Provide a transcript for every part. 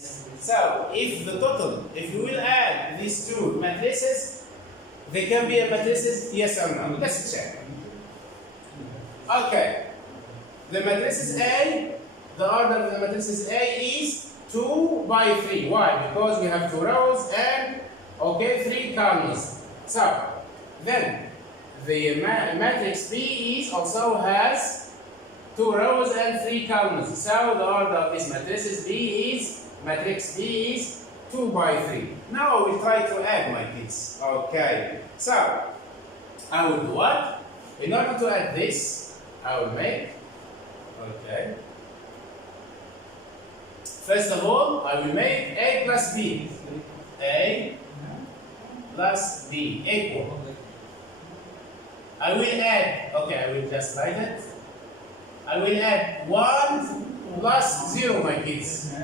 So, if the total, if you will add these two matrices, they can be a matrices, yes or no? Let's check. Okay. The matrices A, the order of the matrices A is 2 by 3. Why? Because we have 2 rows and, 3 columns. So, then, the matrix B also has 2 rows and 3 columns. So, the order of this matrices matrix B is 2 by 3. Now, we try to add, my kids. Okay. So, I will do what? In order to add this, I will make, first of all, I will make A plus B. A plus B equal. I will add, I will just write it. I will add 1 plus 0, my kids.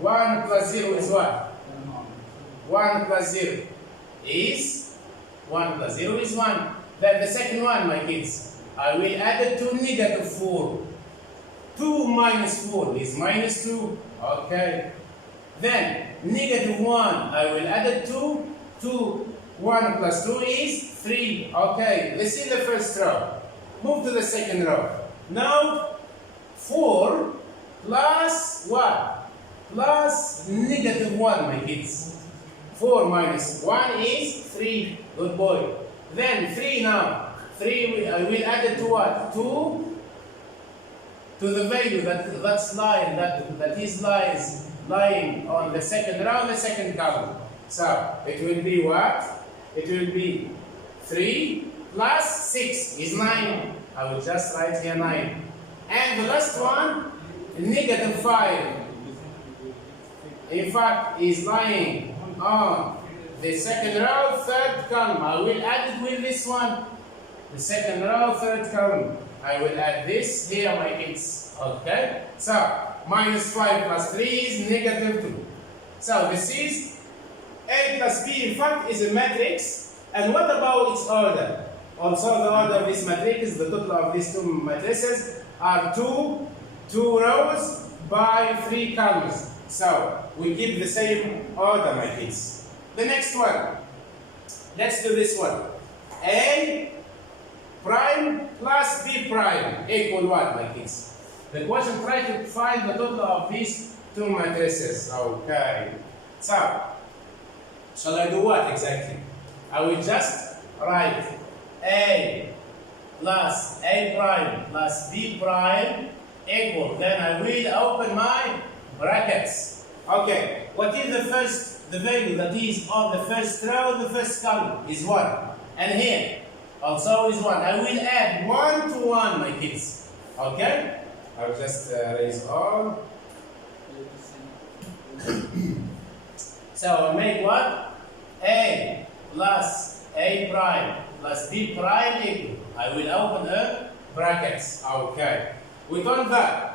1 plus 0 is what? 1 plus 0 is 1 plus 0 is 1. Then the second one, my kids, I will add it to negative 4. 2 minus 4 is minus 2. Okay. Then negative 1, I will add it to 2. 1 plus 2 is 3. Okay. Let's see the first row. Move to the second row. Now, 4 plus what? Plus negative 1, my kids. 4 minus 1 is 3. Good boy. Then 3 now. 3, I will add it to what? To the value that is lying on the second row, the second column. So it will be what? It will be 3 plus 6 is 9. I will just write here 9. And the last one, negative 5. In fact, is lying on the second row, third column. I will add it with this one. The second row, third column. I will add this here, my kids. Okay? So, minus 5 plus 3 is negative 2. So, this is A plus B, in fact, is a matrix. And what about its order? Also, the order of this matrix, the total of these two matrices are 2 rows by 3 columns. So, we keep the same order, my kids. The next one. Let's do this one. A prime plus B prime equal what, my kids? The question try to find the total of these two matrices. Okay. So, shall I do what exactly? I will just write A plus A prime plus B prime equal. Then I will open my brackets. Okay. What is the value that is on the first row, the first column is 1. And here also is 1. I will add 1 to 1, my kids. Okay? I will just raise all. So I make what? A plus A prime plus B prime equal. I will open the brackets. Okay. We done that.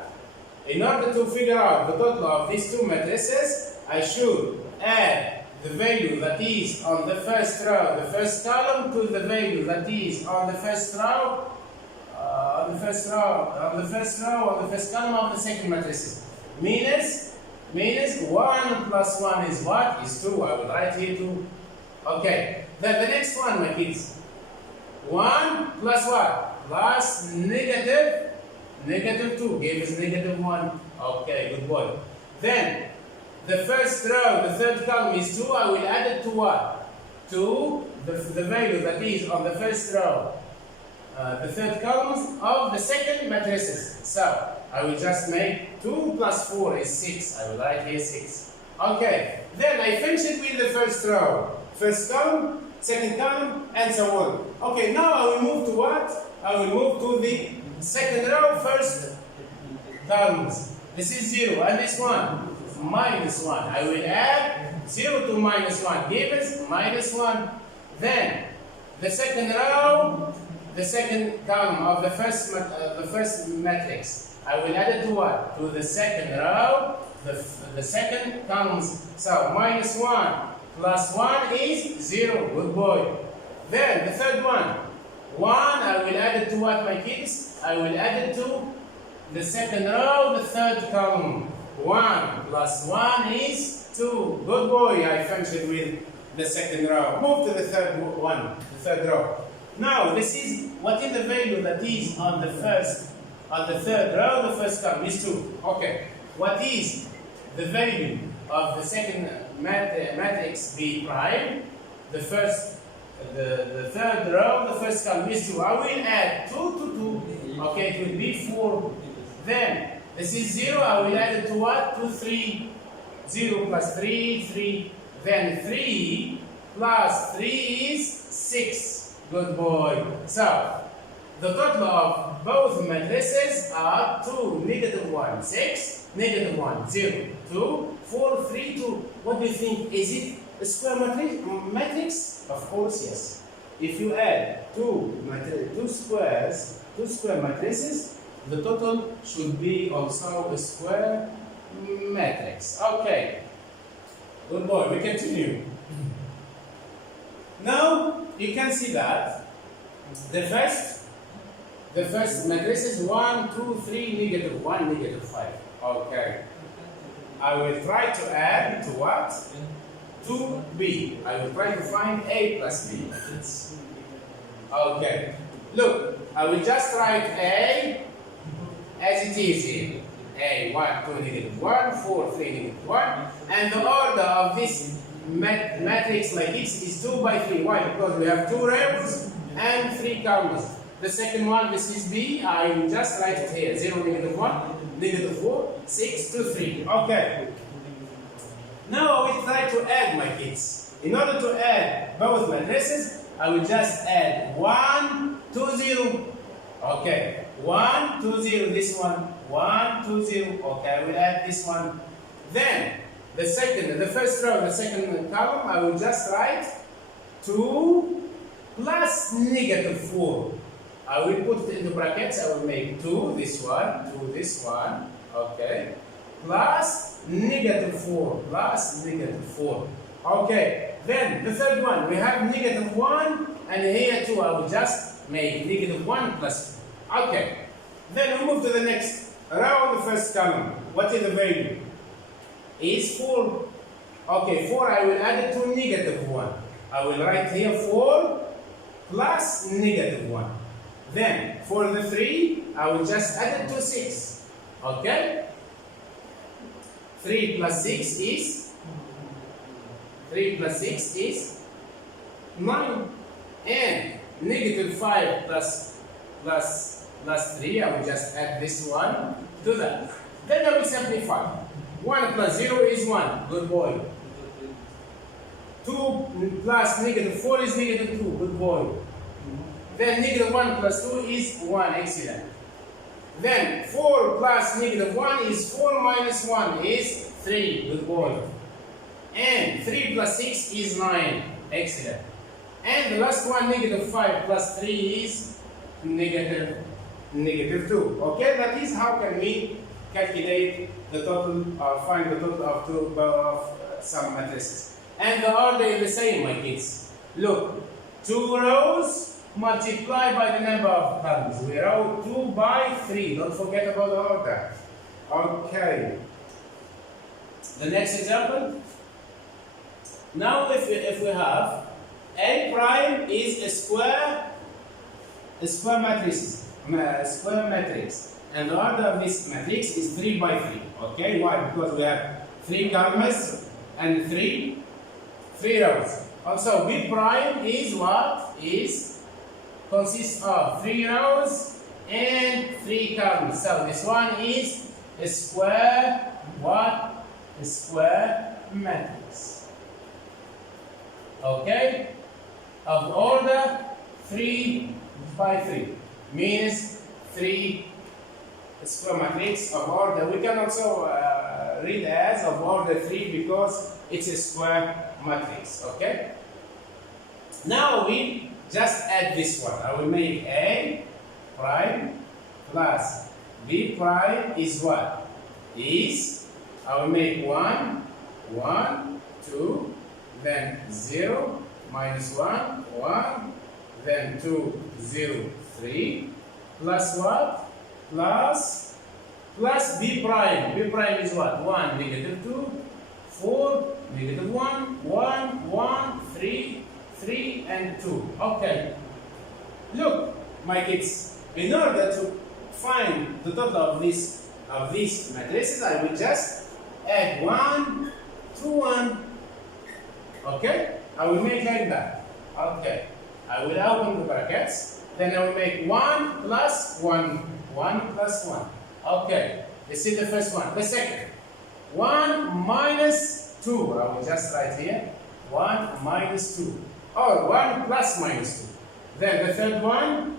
In order to figure out the total of these two matrices, I should add the value that is on the first row, the first column, to the value that is on the first row, on the first column of the second matrices. Minus 1 plus 1 is what? Is 2. I will write here 2. Okay. Then the next one, my kids. 1 plus what? Plus negative 2 gave us negative 1. Okay, good boy. Then the first row, the third column is 2. I will add it to what? To the value that is on the first row, the third column of the second matrices. So I will just make 2 plus 4 is 6. I will write here 6. Okay. Then I finish it with the first row. First column, second column, and so on. Okay, now I will move to what? I will move to the second row, first columns. This is 0, and this one, minus 1. I will add 0 to minus 1, give us minus 1. Then, the second row, the second column of the first matrix. I will add it to what? To the second row, the second columns. So, minus 1 plus 1 is 0. Good boy. Then, the third one. 1, I will add it to what, my kids? I will add it to the second row, the third column. 1 plus 1 is 2. Good boy, I finished with the second row. Move to the third one, the third row. Now, this is what is the value that is on the third row, the first column is 2. Okay, what is the value of the second matrix B prime? The third row, the first column is 2. I will add 2 to 2. Okay, it will be 4. Then, this is 0, I will add it to what? To 3. 0 plus 3, 3. Then 3 plus 3 is 6. Good boy. So, the total of both matrices are 2, negative 1, 6, negative 1, 0, 2, 4, 3, 2. What do you think? Is it a square matrix? Of course, yes. If you add two square matrices, the total should be also a square matrix. Okay. Good boy. We continue. Now you can see that the first matrix is 1, 2, 3, negative 1, negative 5. Okay. I will try to add to what? To B. I will try to find A plus B. Okay. Look, I will just write A as it is here. A, 1, 2, negative 1, 4, 3, negative 1. And the order of this matrix like this is 2 by 3. Why? Because we have 2 rows and 3 columns. The second one, this is B. I will just write it here. 0, negative 1, negative 4, 6, 2, 3. Okay. Now I will try to add, my kids. In order to add both matrices, I will just add 1, 2, 0. Okay. 1, 2, 0. This one. 1, 2, 0. Okay, I will add this one. Then, the first row, the second column, I will just write 2 plus negative 4. I will put it into brackets. I will make 2, this one, 2, this one. Okay. Plus negative 4, plus negative 4. Okay. Then, the third one, we have negative 1, and here too, I will just make negative 1 plus 2. Okay. Then we move to the next row, the first column. What is the value? Is 4. Okay, 4 I will add it to negative 1. I will write here 4 plus negative 1. Then for the 3, I will just add it to 6. Okay? 3 plus 6 is 9. And negative 5 plus 3, I will just add this one to that. Then I will simplify. 1 plus 0 is 1. Good boy. 2 plus negative 4 is negative 2. Good boy. Then negative 1 plus 2 is 1. Excellent. Then 4 plus negative 1 is 4 minus 1 is 3. Good boy. And 3 plus 6 is 9. Excellent. And the last one, negative 5 plus 3 is negative 2. Okay, that is how can we calculate the total or find the total of some matrices. And the order is the same, my kids. Look, 2 rows multiplied by the number of columns. We wrote 2 by 3. Don't forget about the order. Okay. The next example. Now, if we have A prime is a square matrix. And the order of this matrix is 3 by 3. Okay, why? Because we have 3 columns and 3 rows. Also, B prime is what? Consists of 3 rows and 3 columns. So this one is a square what? A square matrix. Okay? Of order 3 by 3 means 3 square matrix of order. We can also read as of order 3 because it's a square matrix. Okay? Now we just add this one. I will make A prime plus B prime is what? I will make 1, 1, 2, then 0, minus 1, 1, then 2, 0, 3, plus what? Plus plus b prime. B prime is what? 1, negative 2, 4, negative 1, 1, 1, 3, 3, and 2. Okay. Look, my kids, in order to find the total of these matrices, I will just add 1 to 1. Okay? I will make like that. Okay. I will open the brackets. Then I will make 1 plus 1. 1 plus 1. Okay. This is the first one. The second. 1 minus 2. I will just write here. 1 minus 2. Or 1 plus minus 2. Then the third one.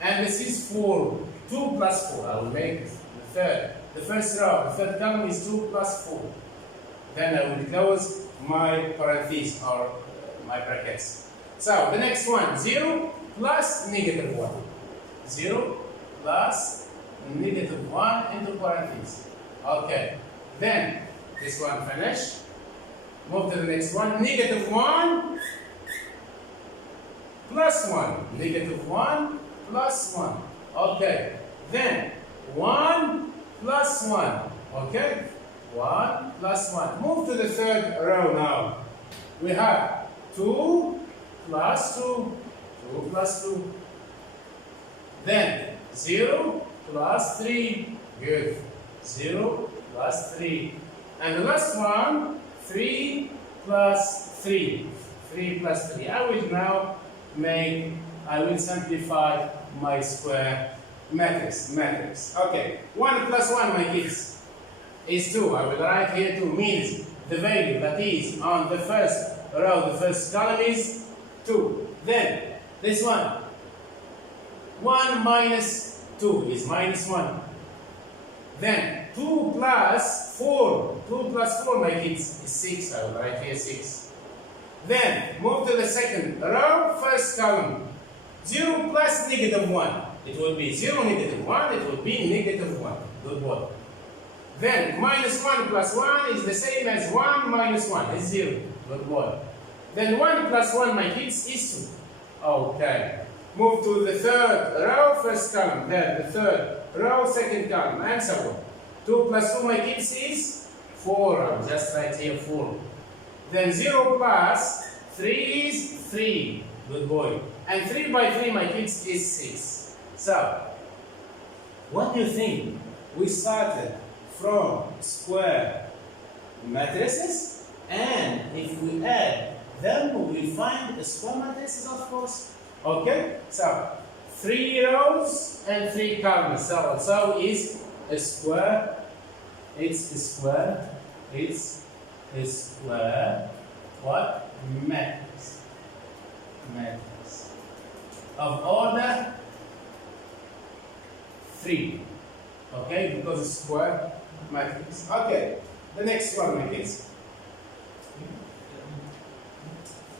And this is 4. 2 plus 4. I will make the third. The first row, the third column is 2 plus 4. Then I will close my parentheses or my brackets. So the next one, 0 plus negative 1. 0 plus negative 1 into parentheses. Okay. Then this one finished. Move to the next one. Negative 1 plus 1. Negative 1 plus 1. Okay. Then 1 plus 1. Okay. 1 plus 1. Move to the third row now. We have 2 plus 2. 2 plus 2. Then 0 plus 3. Good. 0 plus 3. And the last one, 3 plus 3. 3 plus 3. I will simplify my square matrix. Okay. 1 plus 1, my kids, is 2. I will write here 2 means the value that is on the first row, the first column is 2. Then this one, 1 minus 2 is minus 1. Then 2 plus 4. 2 plus 4, my kids, is 6. I will write here 6. Then move to the second row, first column. 0 plus negative 1. It will be 0 negative 1. It will be negative 1. Good boy. Then minus 1 plus 1 is the same as 1 minus 1. It's 0. Good boy. Then 1 plus 1, my kids, is 2. Okay. Move to the third row, first column. Then the third row, second column, and so on. 2 plus 2, my kids, is 4. I'll just write here 4. Then 0 plus 3 is 3. Good boy. And 3 by 3, my kids, is 6. So, what do you think? We started from square matrices, and if we add them, we will find the square matrices, of course. Okay? So, 3 rows and 3 columns. So is a square. It's a square. It's a square. What? Matrix. Matrix. Of order 3. Okay? Because it's square matrix. Okay. The next one, my kids.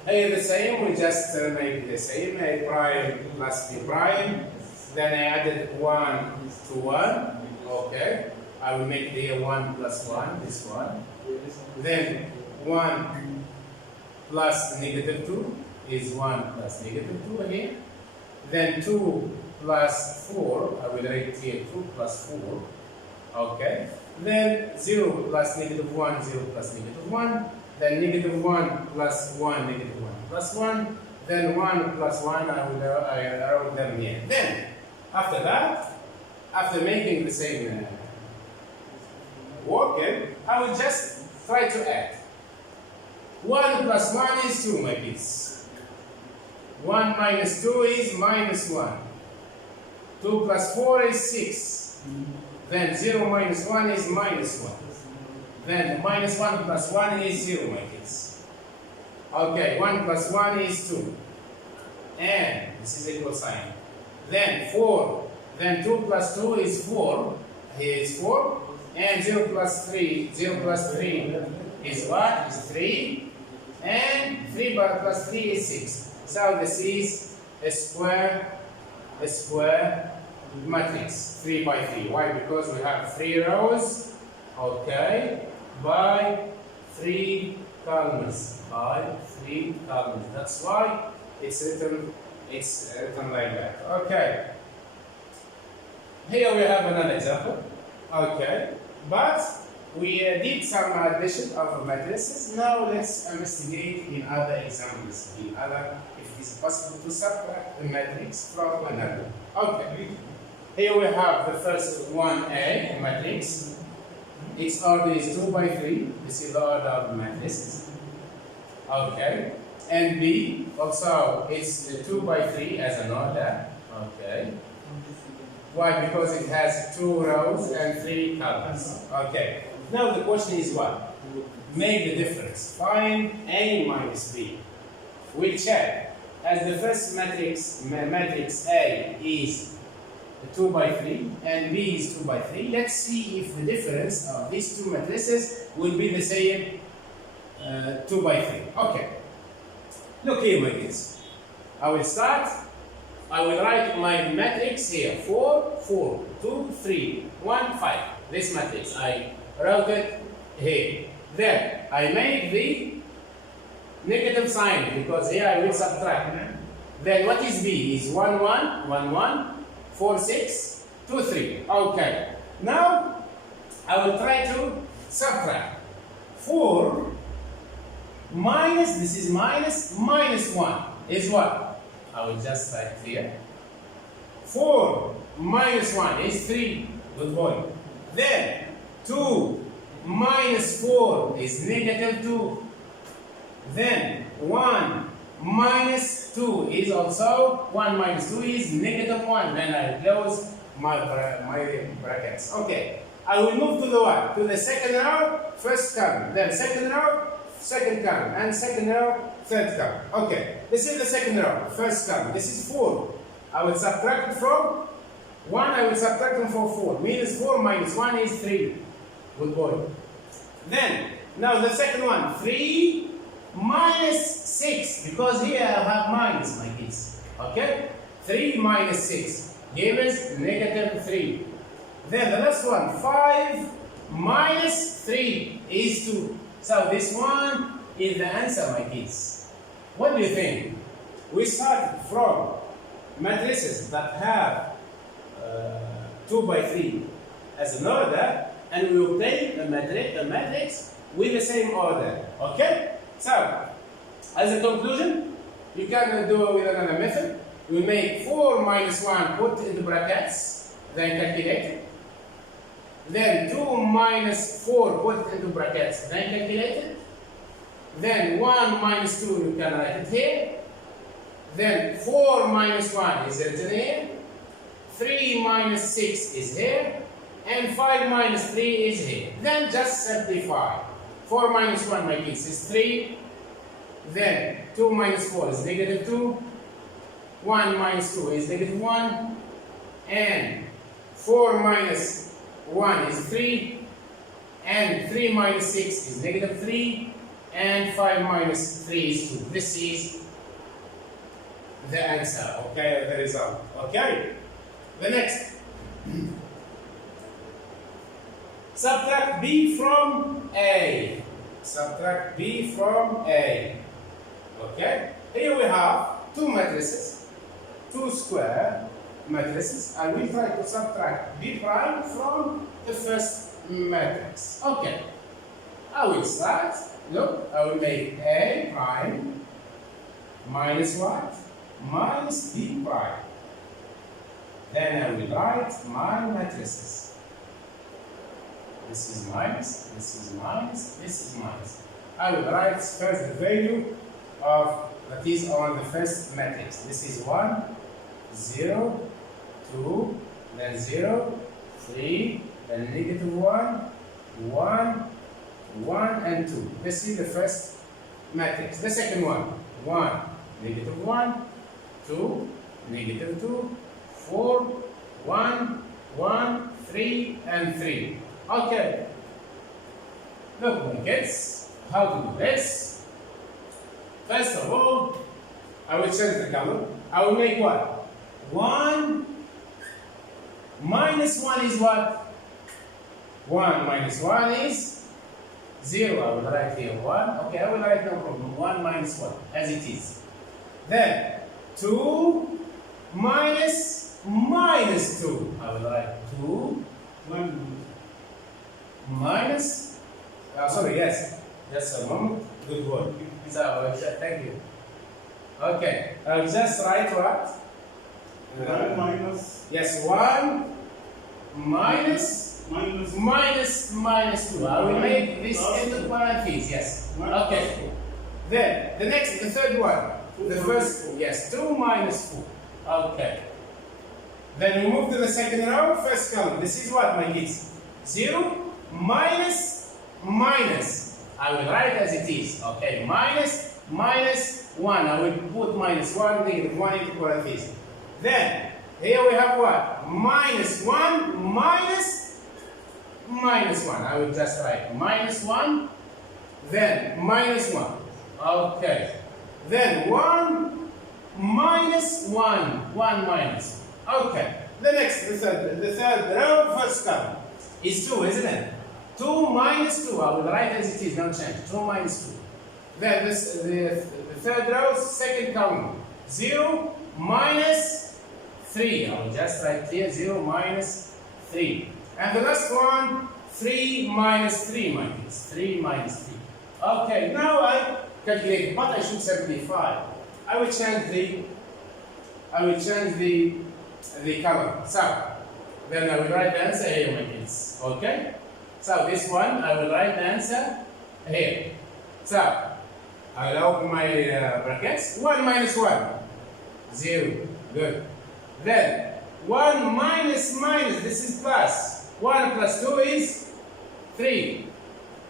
Here the same, we just make the same, a prime plus b prime. Then I added 1 to 1. Okay. I will make the 1 plus 1, this one. Then 1 plus negative 2 is 1 plus negative 2 again. Then 2 plus 4, I will write here 2 plus 4. Okay. Then 0 plus negative 1, 0 plus negative 1. Then negative 1 plus 1, negative 1 plus 1. Then 1 plus 1, I wrote them here. Then, after that, after making the same work, I will just try to add. 1 plus 1 is 2, my kids. 1 minus 2 is minus 1. 2 plus 4 is 6. Then 0 minus 1 is minus 1. Then minus 1 plus 1 is 0, my kids. Okay, 1 plus 1 is 2. And this is equal sign. Then 4. Then 2 plus 2 is 4. Here is 4. And 0 plus 3. 0 plus 3 is what? Is 3. And 3 plus 3 is 6. So this is a square matrix. 3 by 3. Why? Because we have 3 rows. Okay. By 3 columns. That's why it's written like that. Okay. Here we have another example. Okay, but we did some addition of matrices. Now let's investigate in other examples, in other, if it is possible to subtract a matrix from another. Okay, here we have the first 1A matrix. Its order is 2 by 3. This is the order of the matrices. Okay, and B also it's 2 by 3 as an order. Okay. Why? Because it has 2 rows and 3 columns. Okay. Now the question is what? Make the difference. Find A minus B. We'll check. As the first matrix A is 2 by 3 and B is 2 by 3. Let's see if the difference of these two matrices will be the same 2 by 3. Okay. Look here, my kids. I will start. I will write my matrix here. 4, 4, 2, 3, 1, 5. This matrix I wrote it here. Then I make the negative sign because here I will subtract. Then what is B? Is 1, 1, 1, 1, 4, 6, 2, 3. Okay. Now I will try to subtract. 4 minus, this is minus 1 is what? I will just write here. 4 minus 1 is 3. Good boy. Then 2 minus 4 is negative 2. Then 1 minus 2 is also 1 minus 2 is negative 1. Then I close my brackets. Okay. I will move to the what? To the second row, first column. Then second row, second column. And second row, third column. Okay. This is the second row, first column. This is 4. I will subtract it from 1. I will subtract it from 4. Means 4 minus 1 is 3. Good boy. Then, now the second one, 3 minus 6. Because here I have minus, my kids. Okay? 3 minus 6 gives negative 3. Then the last one, 5 minus 3 is 2. So this one is the answer, my kids. What do you think? We start from matrices that have 2 by 3 as an order, and we obtain a matrix with the same order. Okay? So, as a conclusion, you can do it with another method. We make 4 minus 1, put into brackets, then calculate it. Then 2 minus 4, put into brackets, then calculate it. Then 1 minus 2, you can write it here. Then 4 minus 1 is written here. 3 minus 6 is here. And 5 minus 3 is here. Then just simplify. 4 minus 1, my kids, is 3. Then 2 minus 4 is negative 2. 1 minus 2 is negative 1. And 4 minus 1 is 3. And 3 minus 6 is negative 3. And 5 minus 3 is 2. This is the answer, okay, the result. Okay? The next. Subtract B from A. Subtract B from A. Okay? Here we have two matrices, two square matrices, and we try to subtract B prime from the first matrix. Okay. I will start. Look, I will make A prime minus what? Minus B prime. Then I will write my matrices. This is minus, this is minus, this is minus. I will write first the value of that is on the first matrix. This is 1, 0, 2, then 0, 3, then negative 1, 1, 1 and 2. This is the first matrix. The second one, 1, negative 1, 2, negative 2, 4, 1, 1, 3, and 3. Okay. Look, my kids, how to do this? First of all, I will change the color. I will make what? 1 minus 1 is what? 1 minus 1 is 0. I will write here 1. Okay, I will write no problem. 1 minus 1, as it is. Then 2 minus 2. I will write 2. minus, sorry, yes, just a moment, good work. So, thank you. Okay, I'll just write what? 1 minus. Yes, 1 minus 2. I will make this into parentheses, yes. Okay. Then, the third one. The first, yes, 2 minus 4. Okay. Then we move to the second row, first column. This is what, my kids? 0 minus minus. I will write as it is. Okay, minus 1. I will put minus 1, negative 1 into parentheses. Then, here we have what? Minus 1 minus 1. I will just write minus 1, then minus 1. Okay. Then 1 minus 1. 1 minus. Okay. The third row, first column is 2, isn't it? 2 minus 2. I will write as it is, no change. 2 minus 2. Then the third row, second column, 0 minus 3. I will just write here 0 minus 3. And the last one, 3 minus 3, my kids. 3 minus 3. Okay, now I calculate, but I should simplify. I will change the column. So then I will write the answer here, my kids. Okay? So this one I will write the answer here. So I'll open my brackets. 1 minus 1. 0. Good. Then 1 minus minus, this is plus. 1 plus 2 is 3.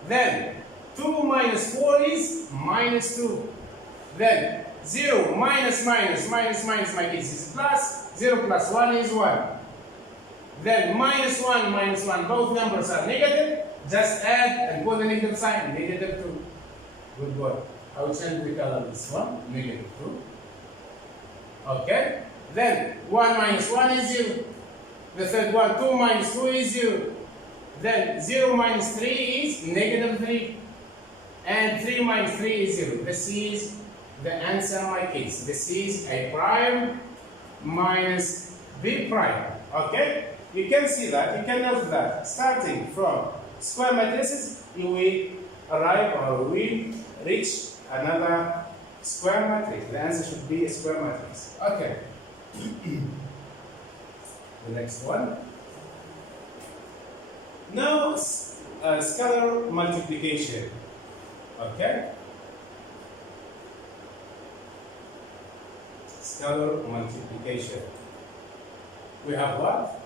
Then 2 minus 4 is minus 2. Then 0 minus minus, minus minus, my kids, is plus. 0 plus 1 is 1. Then minus 1, minus 1, both numbers are negative. Just add and put the negative sign, negative 2. Good work. I will change the color of this one, negative 2. Okay. Then 1 minus 1 is 0. The third one, 2 minus 2 is 0. Then 0 minus 3 is negative 3. And 3 minus 3 is 0. This is the answer, my kids. This is A prime minus B prime. Okay? You can see that, you can note that starting from square matrices, you will arrive or will reach another square matrix. The answer should be a square matrix. Okay. The next one. Now, scalar multiplication. Okay? Scalar multiplication. We have what?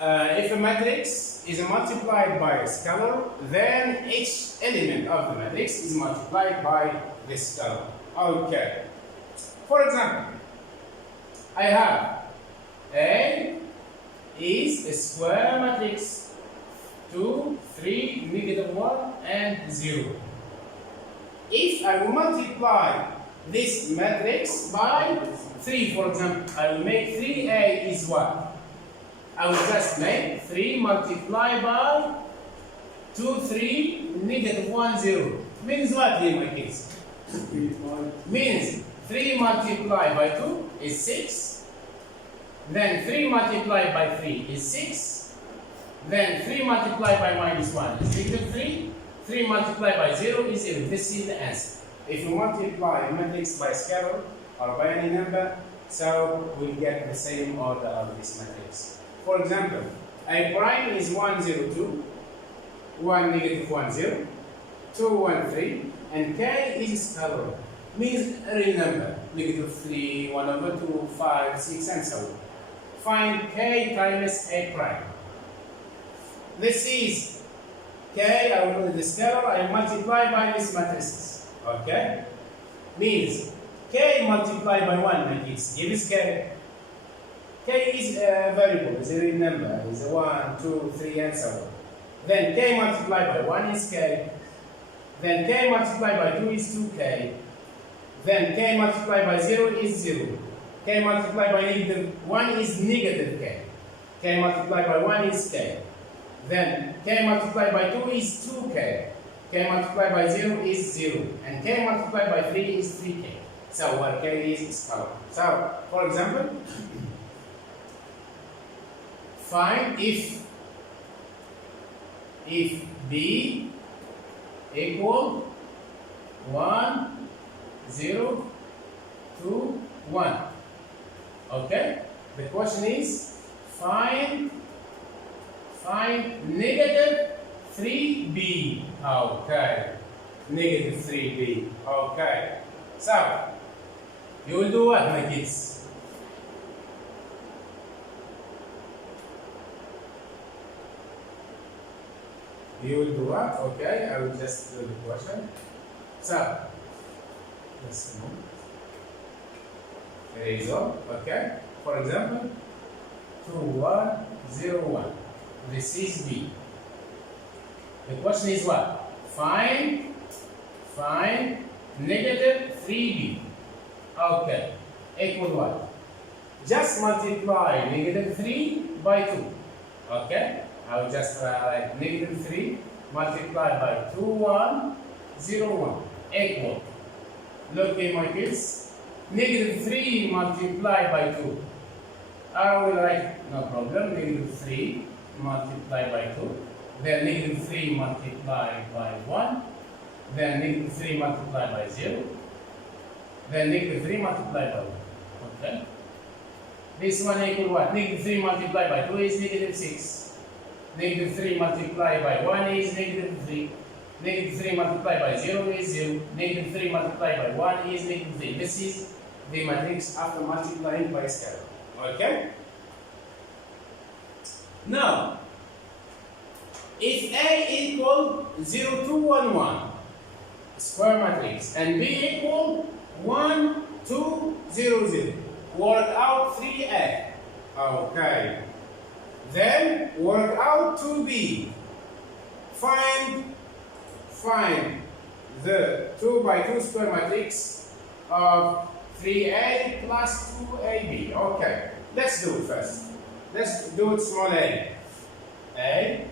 If a matrix is multiplied by a scalar, then each element of the matrix is multiplied by this scalar. Okay. For example, I have A is a square matrix 2, 3, negative 1, and 0. If I will multiply this matrix by 3, for example, I will make 3A is what? I will just make 3 multiplied by 2, 3, negative 1, 0. Means what here, my kids? Means 3 multiplied by 2 is 6. Then 3 multiplied by 3 is 6. Then 3 multiplied by minus 1 is negative 3. 3 multiplied by 0 is 0. This is the answer. If you multiply a matrix by scalar or by any number, so we'll get the same order of this matrix. For example, A prime is 1, 0, 2, 1, negative 1, 0, 2, 1, 3, and K is scalar. Means a real number. Negative 3, 1 over 2, 5, 6, and so on. Find K times A prime. This is K, I will do the scalar, I multiply by these matrices. Okay? Means K multiplied by 1, my kids. Give us K. K is a variable, is a real number, is a 1, 2, 3, and so on. Then K multiplied by 1 is K. Then K multiplied by 2 is 2K. Then K multiplied by 0 is 0. K multiplied by negative 1 is negative K. K multiplied by 1 is K. Then K multiplied by 2 is 2K. K multiplied by 0 is 0. And K multiplied by 3 is 3K. So what K is scalar. So, for example, find if if B equal 1, 0, 2, 1. Okay? The question is find negative 3B. Okay. Negative 3B. Okay. So, you will do what, my kids? You will do what? Okay, I will just do the question. So, let's move. Erase all. Okay. For example, 2, 1, 0, 1. This is B. The question is what? Find negative 3B. Okay. Equal what? Just multiply negative 3 by 2. Okay. I will just write negative 3 multiplied by 2, 1, 0, 1. Equal. Look in my kids. Negative 3 multiplied by 2. I will write, no problem, negative 3 multiplied by 2. Then negative 3 multiplied by 1. Then negative 3 multiplied by 0. Then negative 3 multiplied by 1. Okay. This one equal what? Negative 3 multiplied by 2 is negative 6. Negative 3 multiplied by 1 is negative 3. Negative 3 multiplied by 0 is 0. Negative 3 multiplied by 1 is negative 3. This is the matrix after multiplying by scalar. Okay? Now, if A equal 0, 2, 1, 1, square matrix, and B equal 1, 2, 0, 0, work out 3A. Okay. Then work out 2B. Find the 2 by 2 square matrix of 3A plus 2AB. Okay, let's do it first. Let's do it small a. A,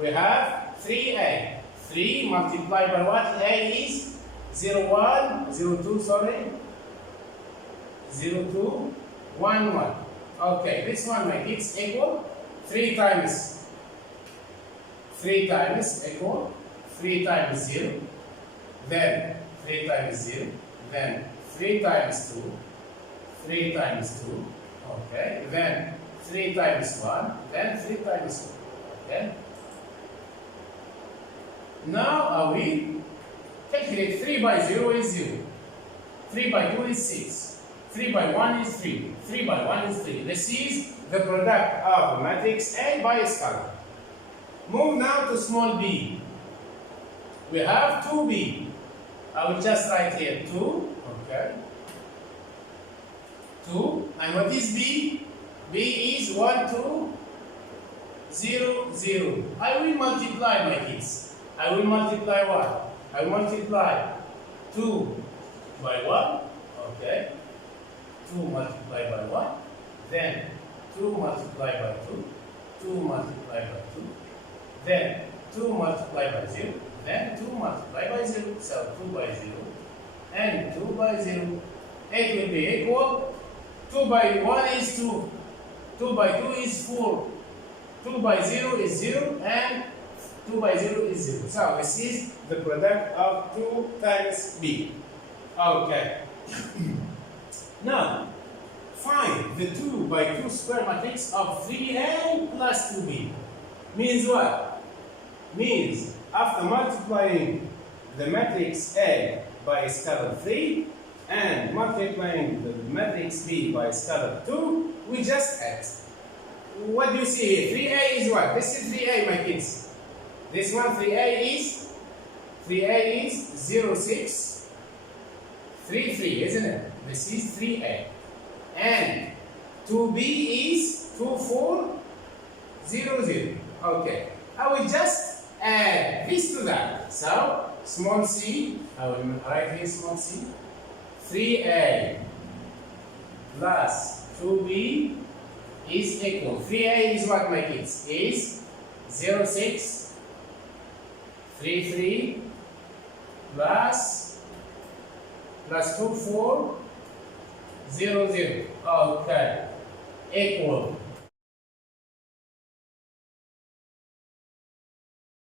we have 3A. 3 multiplied by what? A is 0, 1, 0, 2, sorry. 0, 2, 1, 1. Okay, this one, my kids, equal 3 times equal 3 times 0, then 3 times 0, then 3 times 2, 3 times 2, okay, then 3 times 1, then 3 times 2, okay. Now we calculate 3 by 0 is 0, 3 by 2 is 6, 3 by 1 is 3, 3 by 1 is 3. This is the product of matrix A by scalar. Move now to small b. We have 2b. I will just write here 2, okay. 2, and what is b? b is 1, 2, 0, 0. I will multiply, my kids. I will multiply what? I will multiply 2 by 1, okay. 2 multiplied by 1, then 2 multiplied by 2, 2 multiplied by 2, then 2 multiplied by 0, then 2 multiplied by 0, so 2 by 0, and 2 by 0. It will be equal, 2 by 1 is 2, 2 by 2 is 4, 2 by 0 is 0, and 2 by 0 is 0. So this is the product of 2 times b. Okay. Now, find the 2 by 2 square matrix of 3A plus 2B. Means what? Means after multiplying the matrix A by scalar 3 and multiplying the matrix B by scalar 2, we just add. What do you see here? 3A is what? This is 3A, my kids. This one 3A is 0, 6, 3, 3, isn't it? This is 3A. And 2B is 2, 4, 0, 0. Okay. I will just add this to that. So, small c, I will write here small c. 3A plus 2B is equal. 3A is what, my kids? Is 0, 6, 3, 3 plus 2, 4, 0, 0. Okay. Equal